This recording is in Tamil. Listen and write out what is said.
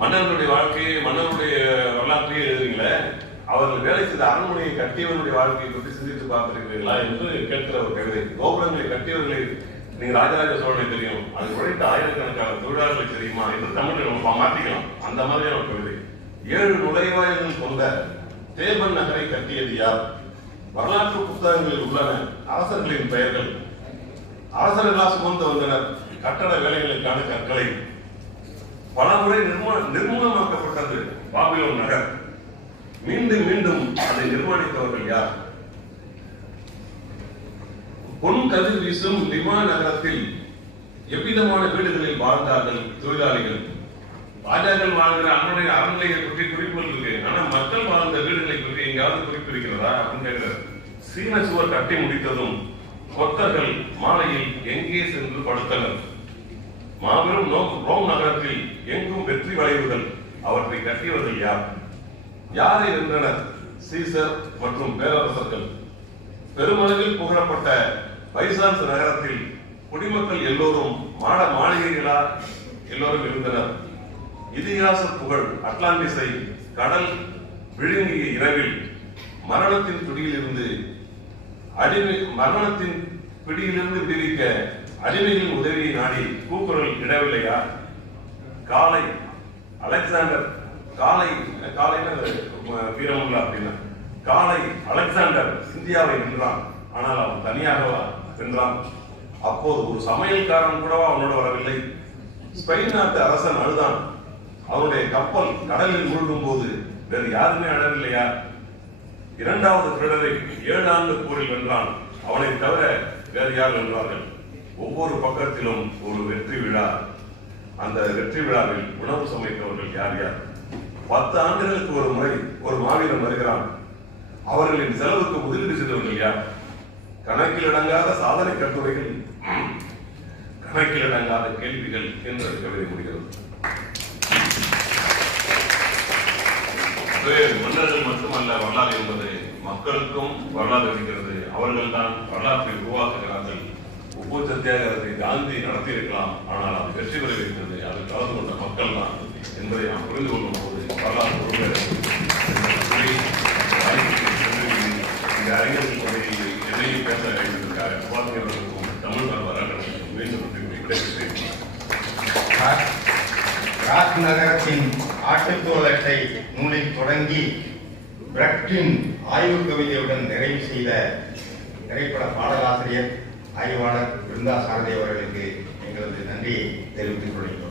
மன்னர்களுடைய வாழ்க்கையை மன்னருடைய வரலாற்றையே எழுதுறீங்களே அவர்கள் வேலை செய்த அரண்மனையை கட்டியவருடைய வாழ்க்கையை பற்றி சிந்தித்து பார்த்திருக்கிறீர்களா என்று கேட்கிற ஒரு கவிதை. கோபுரங்களை கட்டியவர்களை நீங்க ராஜராஜ சோழனை தெரியும். அது உழைத்த ஆயிரக்கணக்கான தொழிலாளர்களுக்கு தெரியுமா என்று தமிழ் நம்ம மாற்றிக்கலாம் அந்த மாதிரியான ஒரு கவிதை. ஏழு நுழைவாயிலும் கொண்ட தேவன் நகரை கட்டியது யார்? வரலாற்று புத்தகங்களில் உள்ளன அரசர்களின் பெயர்கள். அரசர்களா சுமந்து வந்தனர். கட்டட வேலைகளுக்கான கற்களை. பலமுறை நிர்மூல நிர்மூலமாக்கப்பட்டது பாபிலோன் நகர். மீண்டும் மீண்டும் அதை நிர்மாணித்தவர்கள் யார்? பொன் கதிர் வீசும் லிமா நகரத்தில் எவ்விதமான வீடுகளில் வாழ்ந்தார்கள் தொழிலாளிகள்? ராஜாக்கள் வாழ்கிற அவனுடைய அரண்மனையை பற்றி குறிப்புகள் இருக்கு. ஆனா மக்கள் வாழ்ந்த வீடுகளை பற்றி எங்கேயாவது குறிப்பு இருக்கிறதா அப்படின்னு கேட்கிறார். சீன சுவர் கட்டி முடித்ததும் கொத்தர்கள் மாலையில் எங்கே சென்று படுத்தனர்? மாபெரும் ரோம் நகரத்தில் எங்கும் வெற்றி வளைவுகள் அவற்றை கட்டியவர்கள் யார்? யாரை வென்றனர் சீசர் மற்றும் பேரரசர்கள். பெருமளவில் புகழப்பட்ட பைசான்ஸ் நகரத்தில் குடிமக்கள் எல்லோரும் மாட மாளிகைகளா எல்லோரும் இருந்தனர். இதிகாச புகழ் அட்லாண்டிஸை கடல் விழுங்கிய இரவில் மரணத்தின் பிடியிலிருந்து அடிமை மரணத்தின் பிடியிலிருந்து விடுவிக்க அடிமையின் உதவியை நாடி கூக்குரல் இடவில்லையா? காலை அலெக்சாண்டர் காலை காலைன்னு அஹ், அப்படின்னா காலை அலெக்சாண்டர் இந்தியாவை நின்றான் ஆனால் அவன் தனியாகவா வென்றான். அப்போது ஒரு சமையல்காரன் கூடவா அவனோட வரவில்லை. ஸ்பெயின் நாட்டு அரசன் அழுதான். அவனுடைய கப்பல் கடலில் மூழ்கும் போது வேறு யாருமே அழவில்லையா? இரண்டாவது ஃபிரெடரிக் ஏழு ஆண்டு போரில் வென்றான். அவனை தவிர வேறு யார் வென்றார்கள்? ஒவ்வொரு பக்கத்திலும் ஒரு வெற்றி விழா. அந்த வெற்றி விழாவில் உணவு சமைத்தவர்கள் யார் யார்? பத்து ஆண்டுகளுக்கு ஒரு முறை ஒரு மாவீரன் வருகிறான். அவர்களின் செலவுக்கு முதலீடு செய்தவர்கள் யார்? கணக்கில் அடங்காத சாதனை கட்டுரைகள். கணக்கில் அடங்காத கேள்விகள் என்று கவிதை முடிகிறது. மன்னர்கள் மட்டுமல்ல வரலாறு என்பது மக்களுக்கும் வரலாறு இருக்கிறது அவர்கள் தான் வரலாற்றை உருவாக்குகிறார்கள். உப்பு சத்தியாகிரகத்தை காந்தி நடத்தியிருக்கலாம். ஆனால் அது வெற்றி பெற வைத்தது அது கலந்து கொண்ட மக்கள் தான் என்பதை நாம் புரிந்து கொள்ளும் போது வரலாறு இந்த அறிஞர்கள் பகுதியில் எதையும் பேச வேண்டியதற்காக உருவாக்குகிறவர்களுக்கும் தமிழ் வரலாறுகளுக்கும் மீண்டும் நகரத்தின் ஆட்டுத்தோலட்டை நூலில் தொடங்கி பிரட்டின் ஆய்வு கவிதையுடன் நிறைவு செய்த திரைப்பட பாடலாசிரியர் ஆய்வாளர் பிருந்தா சாரதி அவர்களுக்கு எங்களது நன்றியை தெரிவித்துக் கொள்கிறோம்.